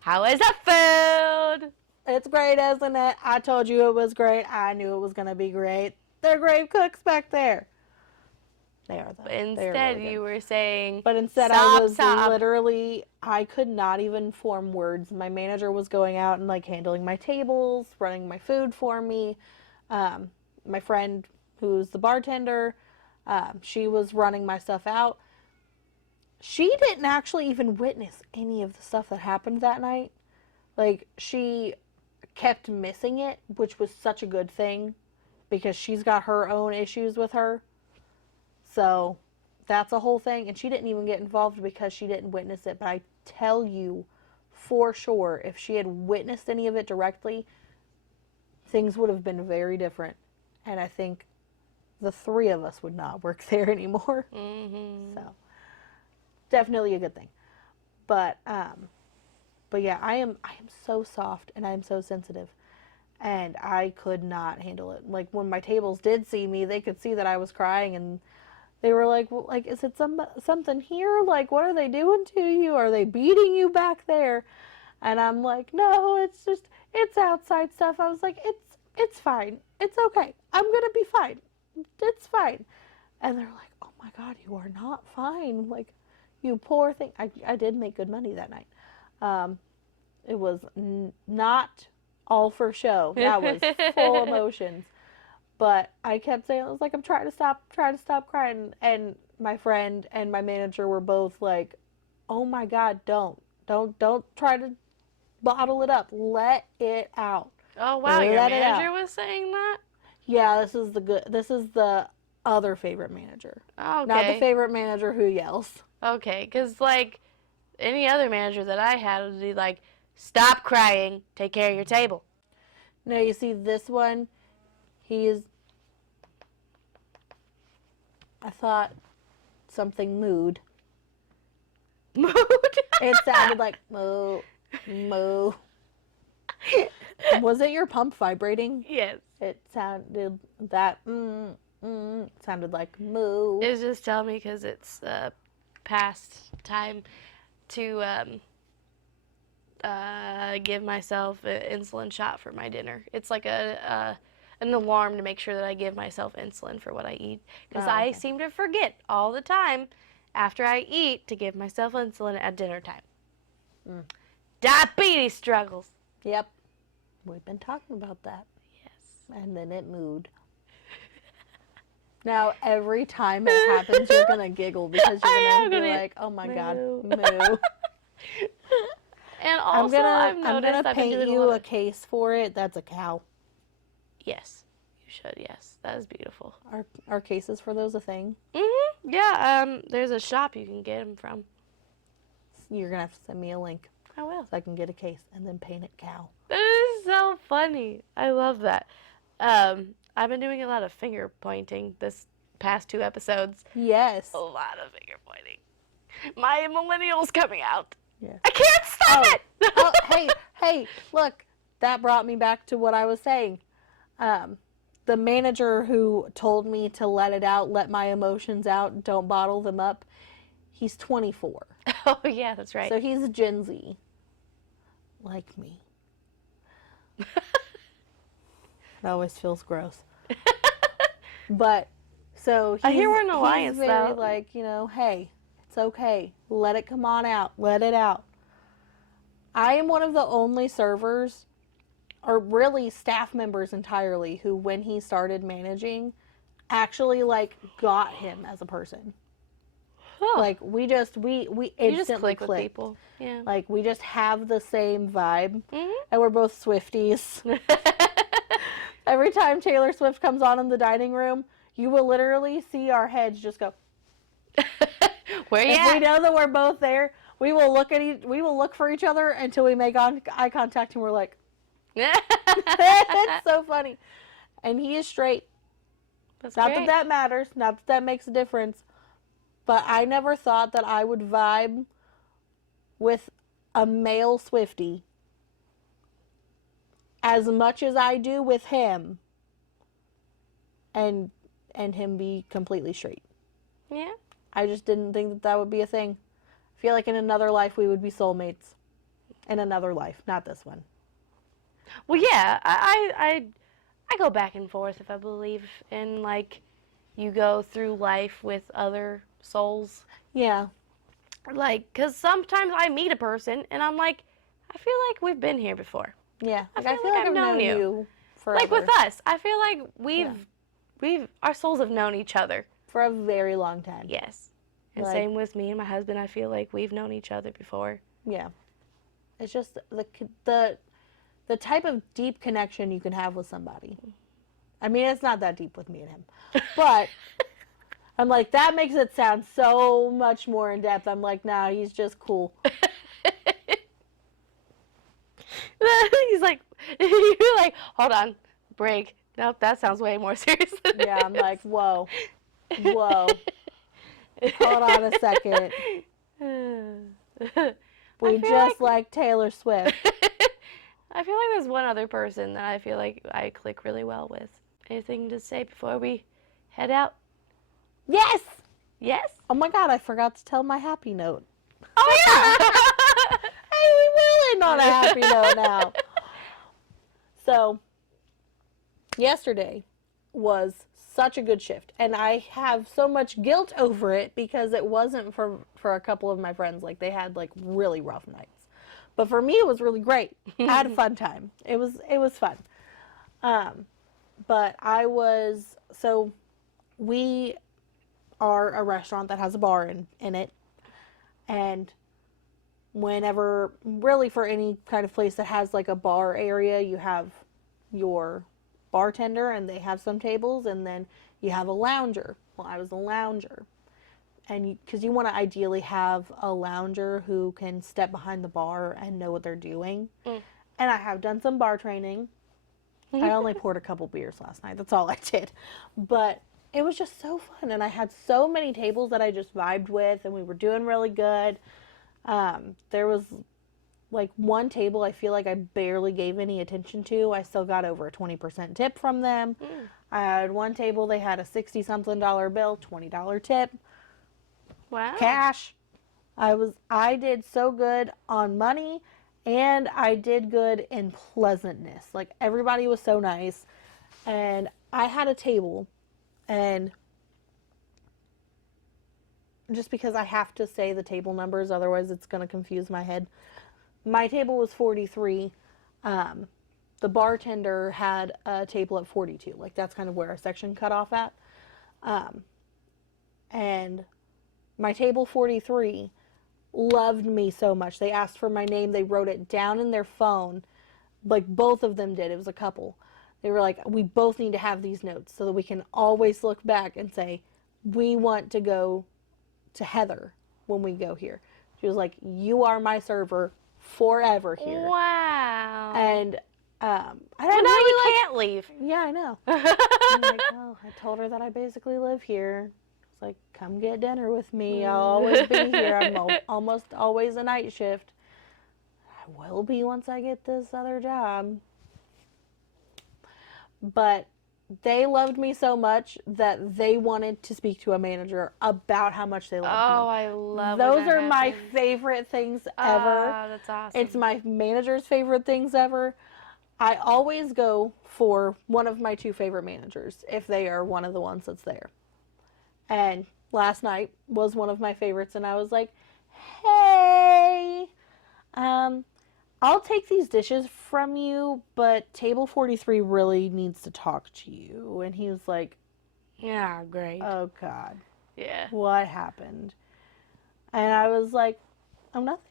How is the food? It's great, isn't it? I told you it was great. I knew it was gonna be great. They're great cooks back there. They are, though. But instead, you were saying, But instead, sob, I was sob. literally, I could not even form words. My manager was going out and, handling my tables, running my food for me. My friend, who's the bartender, she was running my stuff out. She didn't actually even witness any of the stuff that happened that night. She kept missing it, which was such a good thing, because she's got her own issues with her. So that's a whole thing, and she didn't even get involved because she didn't witness it. But I tell you for sure, if she had witnessed any of it directly, things would have been very different. And I think the 3 of us would not work there anymore. Mm-hmm. So definitely a good thing. But yeah, I am so soft and I am so sensitive. And I could not handle it. When my tables did see me, they could see that I was crying, and They were like, well, like, is it something here? Like, what are they doing to you? Are they beating you back there? And I'm like, no, it's outside stuff. I was like, it's fine. It's okay. I'm going to be fine. It's fine. And they're like, oh my God, you are not fine. Like, you poor thing. I did make good money that night. It was not all for show. That was full emotions. But I kept saying, I was like, I'm trying to stop crying. And my friend and my manager were both like, oh my God, don't try to bottle it up. Let it out. Oh wow, your manager was saying that? Yeah, this is the other favorite manager. Okay. Not the favorite manager who yells. Okay, because, like, any other manager that I had would be like, stop crying, take care of your table. No, you see, this one, I thought something mooed. Mood? It sounded like moo, moo. Was it your pump vibrating? Yes. It sounded sounded like moo. It was just telling me because it's past time to give myself an insulin shot for my dinner. It's like an alarm to make sure that I give myself insulin for what I eat. Because I seem to forget all the time after I eat to give myself insulin at dinner time. Diabetes struggles. Yep. We've been talking about that. Yes. And then it mooed. Now, every time it happens, you're going to giggle because you're going to be like, oh my God, moo. And also, I'm going to paint you a case for it. That's a cow. Yes, you should. Yes, that is beautiful. Are cases for those a thing? Mm-hmm. Yeah. There's a shop you can get them from. You're gonna have to send me a link. I will. So I can get a case and then paint it cow. That is so funny. I love that. I've been doing a lot of finger pointing this past 2 episodes. Yes. A lot of finger pointing. My millennial's coming out. Yeah. I can't stop it. Oh, hey, look. That brought me back to what I was saying. The manager who told me to let it out, let my emotions out, don't bottle them up, he's 24. Oh, yeah, that's right. So he's Gen Z. Like me. That always feels gross. But, so I hear we're an alliance, he's very though. like, hey, it's okay. Let it come on out. Let it out. I am one of the only servers, or really staff members entirely, who when he started managing, actually, like, got him as a person. Huh. Like, we instantly you just click clicked. with people. Yeah. Like, we just have the same vibe. Mm-hmm. And we're both Swifties. Every time Taylor Swift comes on in the dining room, you will literally see our heads just go. Where you If at? we know that we're both there, we will look for each other until we make eye contact, and we're like, it's so funny. And he is straight. That's Not great. that matters. Not that makes a difference. But I never thought that I would vibe with a male Swiftie as much as I do with him, and him be completely straight. Yeah. I just didn't think that would be a thing. I feel like in another life we would be soulmates. In another life, not this one. Well, yeah, I go back and forth if I believe in, like, you go through life with other souls. Yeah. Like, because sometimes I meet a person and I'm like, I feel like we've been here before. Yeah. I Like, feel like I've known you forever. Like with us, I feel like our souls have known each other. For a very long time. Yes. And Like- same with me and my husband, I feel like we've known each other before. Yeah. It's just the type of deep connection you can have with somebody. I mean, it's not that deep with me and him. But I'm like, that makes it sound so much more in depth. I'm like, nah, he's just cool. He's like, you're like, hold on, break. Nope, that sounds way more serious than Yeah, it I'm is. like, whoa. Hold on a second. We feel just like Taylor Swift. I feel like there's one other person that I feel like I click really well with. Anything to say before we head out? Yes! Yes. Oh my God, I forgot to tell my happy note. Oh yeah. Hey, we will end on a happy note now. So, yesterday was such a good shift, and I have so much guilt over it because it wasn't for a couple of my friends. Like, they had like really rough nights, but for me it was really great. I had a fun time. It was fun. But we are a restaurant that has a bar in it, and whenever, really, for any kind of place that has like a bar area, you have your bartender, and they have some tables, and then you have a lounger. Well, I was a lounger, and because you want to ideally have a lounger who can step behind the bar and know what they're doing. And I have done some bar training. I only poured a couple beers last night. That's all I did. But it was just so fun. And I had so many tables that I just vibed with, and we were doing really good. There was like one table I feel like I barely gave any attention to. I still got over a 20% tip from them. I had one table, they had a $60-something bill, $20 tip. Wow. Cash. I did so good on money, and I did good in pleasantness. Like, everybody was so nice. And I had a table, and just because I have to say the table numbers, otherwise it's going to confuse my head. My table was 43. The bartender had a table at 42. Like, that's kind of where our section cut off at. And my table 43 loved me so much. They asked for my name. They wrote it down in their phone. Like, both of them did. It was a couple. They were like, we both need to have these notes so that we can always look back and say, we want to go to Heather when we go here. She was like, you are my server forever here. Wow. And I now you can't leave. Yeah, I know. I'm like, oh, I told her that I basically live here. It's like, come get dinner with me. I'll always be here. I'm almost always a night shift. I will be once I get this other job. But they loved me so much that they wanted to speak to a manager about how much they loved me. Oh, I love Those are my favorite things ever. Oh, that's awesome. It's my manager's favorite things ever. I always go for one of my two favorite managers if they are one of the ones that's there. And last night was one of my favorites, and I was like, hey, I'll take these dishes from you, but table 43 really needs to talk to you. And he was like, yeah, great. oh God. Yeah. What happened? And I was like, oh, nothing.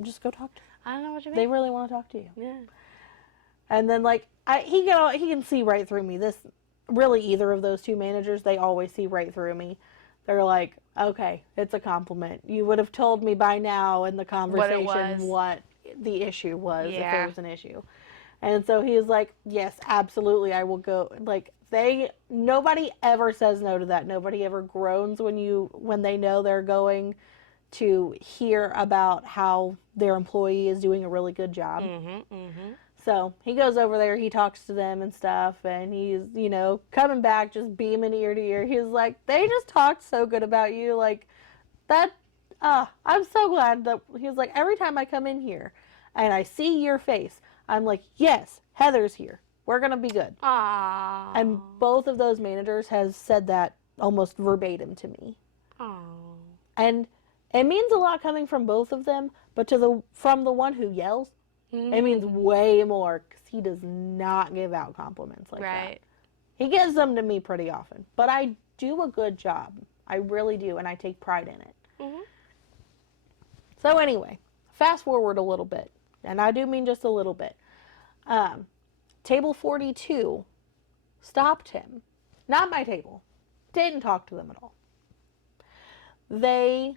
Just go talk to them. I don't know what you mean. They really want to talk to you. Yeah. And then, like, he can see right through me. Really, either of those two managers, they always see right through me. They're like, okay, it's a compliment. You would have told me by now in the conversation what the issue was, if there was an issue. And so he was like, yes, absolutely, I will go. Like, nobody ever says no to that. Nobody ever groans when they know they're going to hear about how their employee is doing a really good job. So he goes over there, he talks to them and stuff, and he's, coming back, just beaming ear to ear. He's like, they just talked so good about you. Like, that, I'm so glad that, he was like, every time I come in here and I see your face, I'm like, yes, Heather's here. We're going to be good. Aww. And both of those managers has said that almost verbatim to me. Aww. And it means a lot coming from both of them, but from the one who yells, it means way more, because he does not give out compliments like that. He gives them to me pretty often, but I do a good job. I really do, and I take pride in it. So anyway, fast forward a little bit, and I do mean just a little bit. Table 42 stopped him. Not my table. Didn't talk to them at all. They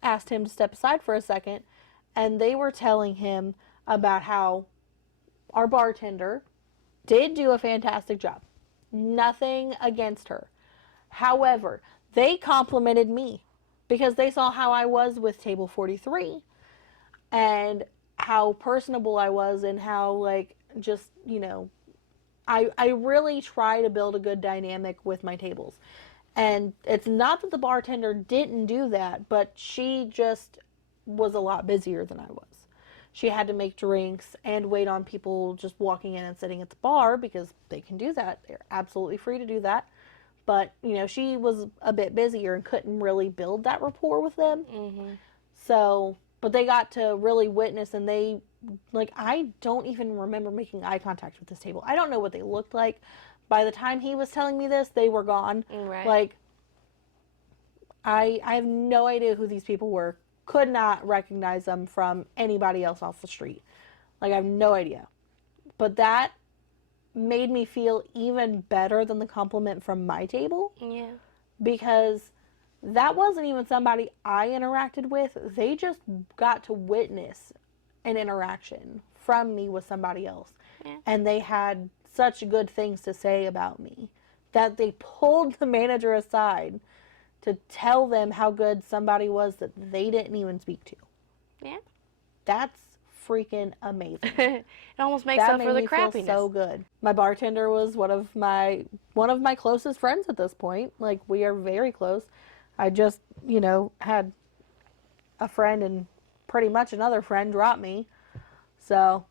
asked him to step aside for a second, and they were telling him about how our bartender did do a fantastic job. Nothing against her. However, they complimented me because they saw how I was with table 43 and how personable I was, and how, like, just, I really try to build a good dynamic with my tables. And it's not that the bartender didn't do that, but she just was a lot busier than I was. She had to make drinks and wait on people just walking in and sitting at the bar because they can do that. They're absolutely free to do that. But, you know, she was a bit busier and couldn't really build that rapport with them. Mm-hmm. So, but they got to really witness, and they, like, I don't even remember making eye contact with this table. I don't know what they looked like. By the time he was telling me this, they were gone. Right. Like, I have no idea who these people were. Could not recognize them from anybody else off the street. Like, I have no idea. But that made me feel even better than the compliment from my table. Yeah. Because that wasn't even somebody I interacted with. They just got to witness an interaction from me with somebody else. Yeah. And they had such good things to say about me that they pulled the manager aside to tell them how good somebody was that they didn't even speak to. Yeah. That's freaking amazing. It almost makes up for the crappiness. Feel so good. My bartender was one of my closest friends at this point. Like, we are very close. I just, you know, had a friend and pretty much another friend drop me. So,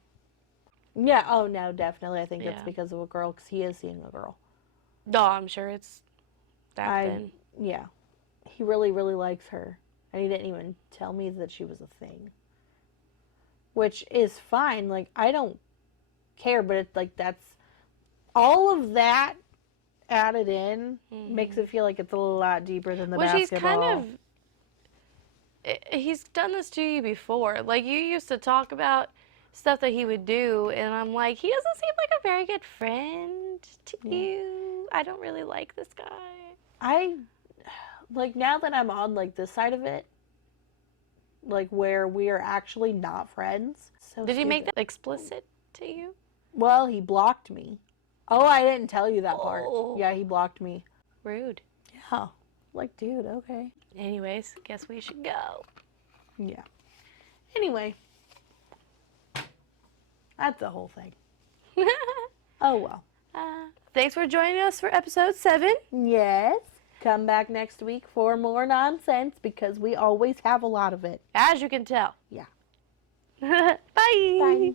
yeah. Oh, no, definitely. I think it's because of a girl, because he is seeing a girl. No, I'm sure it's that then. Yeah. He really, really likes her. And he didn't even tell me that she was a thing. Which is fine. Like, I don't care, but it's like, that's all of that added in makes it feel like it's a lot deeper than the basketball. He's kind of, he's done this to you before. Like, you used to talk about stuff that he would do, and I'm like, he doesn't seem like a very good friend to you. I don't really like this guy. Like, now that I'm on, like, this side of it, like, where we are actually not friends. So Did he make that explicit to you? Well, he blocked me. Oh, I didn't tell you that part. Yeah, he blocked me. Rude. Yeah. Like, dude, okay. Anyways, guess we should go. Yeah. Anyway. That's the whole thing. Oh, well. Thanks for joining us for episode 7. Yes. Come back next week for more nonsense because we always have a lot of it. As you can tell. Yeah. Bye. Bye.